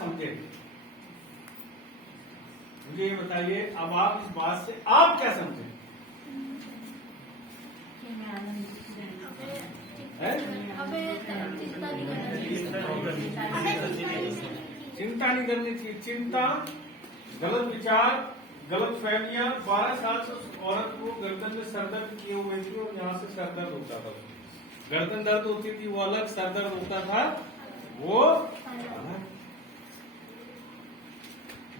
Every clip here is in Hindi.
समझे? मुझे ये बताइए, अब आप इस बात से आप क्या समझे? चिंता नहीं करनी चाहिए। चिंता, गलत विचार, गलत फहमियां। 12 साल से उस औरत को गर्दन में सरदर्द किए हुए थी और यहाँ से सरदर्द होता था। गर्दन दर्द होती थी वो अलग, सरदर्द होता था वो अलग।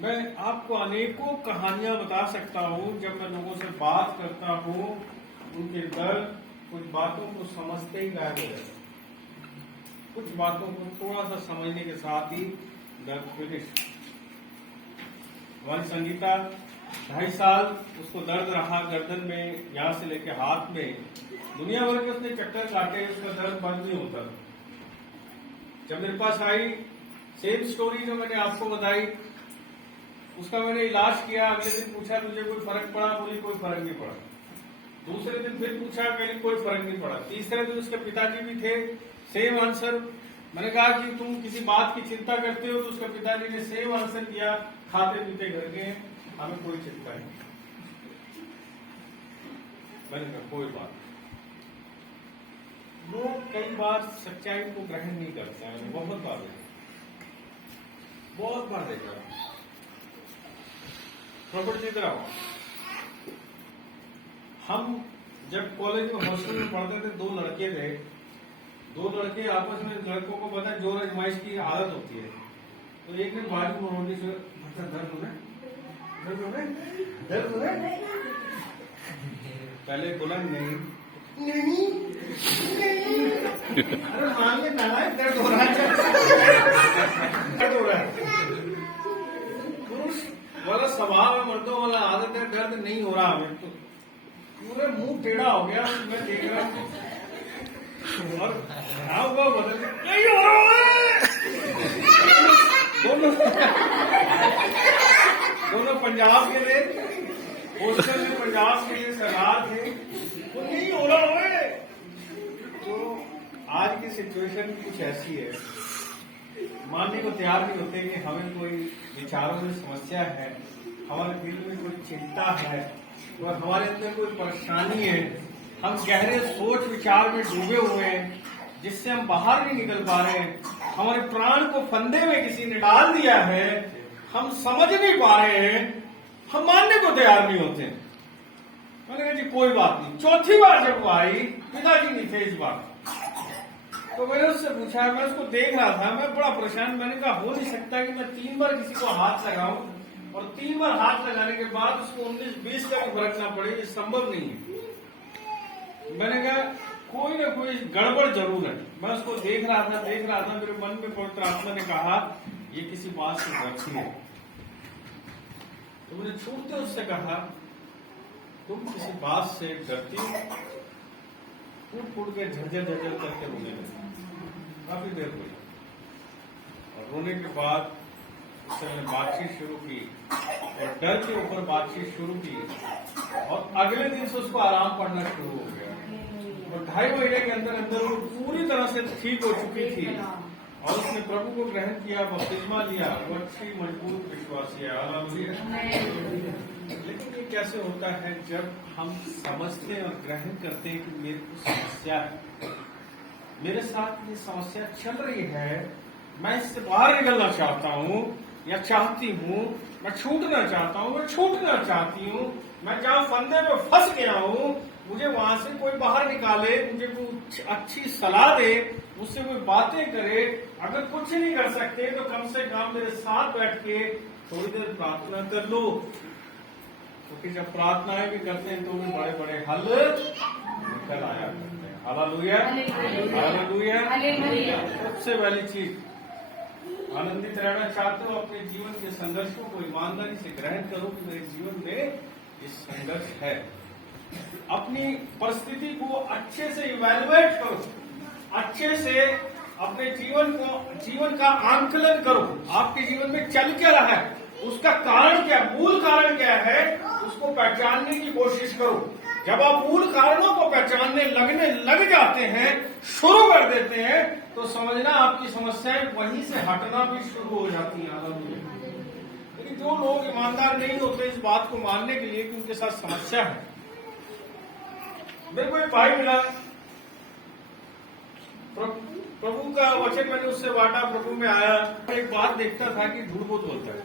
मैं आपको अनेकों कहानियां बता सकता हूँ। जब मैं लोगों से बात करता हूँ, उनके दर्द कुछ बातों को समझते ही गायब हो जाता, कुछ बातों को थोड़ा सा समझने के साथ ही दर्द फिनिश। हमारी संगीता 2.5 साल उसको दर्द रहा गर्दन में, यहाँ से लेके हाथ में। दुनिया भर के उसने चक्कर काटे, उसका दर्द बंद नहीं होता। जब मेरे पास आई, सेम स्टोरी जो मैंने आपको बताई, उसका मैंने इलाज किया। अगले दिन पूछा तुझे कोई फर्क पड़ा? बोली कोई फर्क नहीं पड़ा। दूसरे दिन फिर पूछा, कहली कोई फर्क नहीं पड़ा। तीसरे दिन उसके पिताजी भी थे, सेम आंसर। मैंने कहा कि तुम किसी बात की चिंता करते हो, तो उसके पिताजी ने सेम आंसर किया, खाते पीते घर के, हमें कोई चिंता नहीं। मैंने कहा कोई बात। लोग कई बार सच्चाई को ग्रहण नहीं करते हैं। बहुत बार देखा। प्रॉपर्टी की तरह हम जब कॉलेज में हॉस्टल में पढ़ते थे, 2 लड़के थे। 2 लड़के आपस में, लड़कों को पता है जोर आजमाइश की आदत होती है। तो एक ने बाजू मोड़ने से, अच्छा दर्द हो रहा है? पहले बोला नहीं। अरे मान ले ना, दर्द हो रहा है। दर्द हो रहा है। पुरुष वाला स्वभाव है, मर्दों वाला आदत है, दर्द नहीं हो रहा हमें। तो पूरे मुंह टेढ़ा हो गया। मैं देख रहा हूँ और बदल नहीं हो रहा है। दोनों पंजाब के थे, हॉस्टल में पंजाब के लिए सरदार थे। वो नहीं हो रहा है। तो आज की सिचुएशन कुछ ऐसी है, मानने को तैयार नहीं होते कि हमें कोई विचारों में समस्या है, हमारे दिल में कोई चिंता है और हमारे अंदर कोई परेशानी है। हम गहरे सोच विचार में डूबे हुए हैं, जिससे हम बाहर नहीं निकल पा रहे हैं। हमारे प्राण को फंदे में किसी ने डाल दिया है, हम समझ नहीं पा रहे हैं, हम मानने को तैयार नहीं होते। मैंने कहा जी कोई बात नहीं। चौथी बार जब वो आई, पिताजी नहीं थे इस बार, तो मैंने उससे पूछा, मैं उसको देख रहा था, मैं बड़ा परेशान। मैंने कहा हो नहीं सकता कि मैं 3 बार किसी को हाथ लगाऊं और 3 बार हाथ लगाने के बाद उसको 19-20 का भी फर्क ना पड़े, ये संभव नहीं है। मैंने कहा कोई ना कोई गड़बड़ जरूर है। मैं उसको देख रहा था। मेरे मन में पवित्र आत्मा ने कहा ये किसी बात से डरती है। तो मैंने छूटते उससे कहा तुम किसी बात से डरती हो? फूट के झरझर करके रोने लगी। काफी देर हुई और रोने के बाद उससे मैंने बातचीत शुरू की और डर के ऊपर बातचीत शुरू की और अगले दिन से उसको आराम पड़ना शुरू हो गया और 2.5 महीने के अंदर वो पूरी तरह से ठीक हो चुकी थी और उसने प्रभु को ग्रहण किया, बपतिस्मा लिया। वो अच्छी मजबूत विश्वासी है। हालेलुया। लेकिन ये कैसे होता है? जब हम समझते हैं और ग्रहण करते हैं कि मेरे को समस्या है, मेरे साथ ये समस्या चल रही है, मैं इससे बाहर निकलना चाहता हूँ या चाहती हूँ, मैं छूटना चाहता हूँ, मैं छूटना चाहती हूँ, मैं जहाँ फंदे में फंस गया हूँ मुझे वहां से कोई बाहर निकाले, मुझे कोई अच्छी सलाह दे, मुझसे कोई बातें करे। अगर कुछ नहीं कर सकते तो कम से कम मेरे साथ बैठ के थोड़ी देर प्रार्थना कर लो, क्योंकि जब प्रार्थनाएं भी करते हैं तो भी बड़े बड़े हल निकल आया करते हैं। Hallelujah, hallelujah. सबसे पहली चीज, आनंदित रहना चाहते हो अपने जीवन के संघर्षों को ईमानदारी से ग्रहण करो कि मेरे जीवन में ये संघर्ष है। अपनी परिस्थिति को अच्छे से इवैल्यूएट करो, अच्छे से अपने जीवन का आंकलन करो। आपके जीवन में चल क्या रहा है, उसका कारण क्या, मूल कारण क्या है, उसको पहचानने की कोशिश करो। जब आप मूल कारणों को पहचानने लग जाते हैं, शुरू कर देते हैं, तो समझना आपकी समस्याएं वहीं से हटना भी शुरू हो जाती हैं आदम में। लेकिन जो लोग ईमानदार नहीं होते इस बात को मानने के लिए कि उनके साथ समस्या है। मेरे को एक भाई मिला, प्रभु का वचन मैंने उससे बांटा, प्रभु में आया, एक बात देखता था कि झूठ बहुत बोलता है।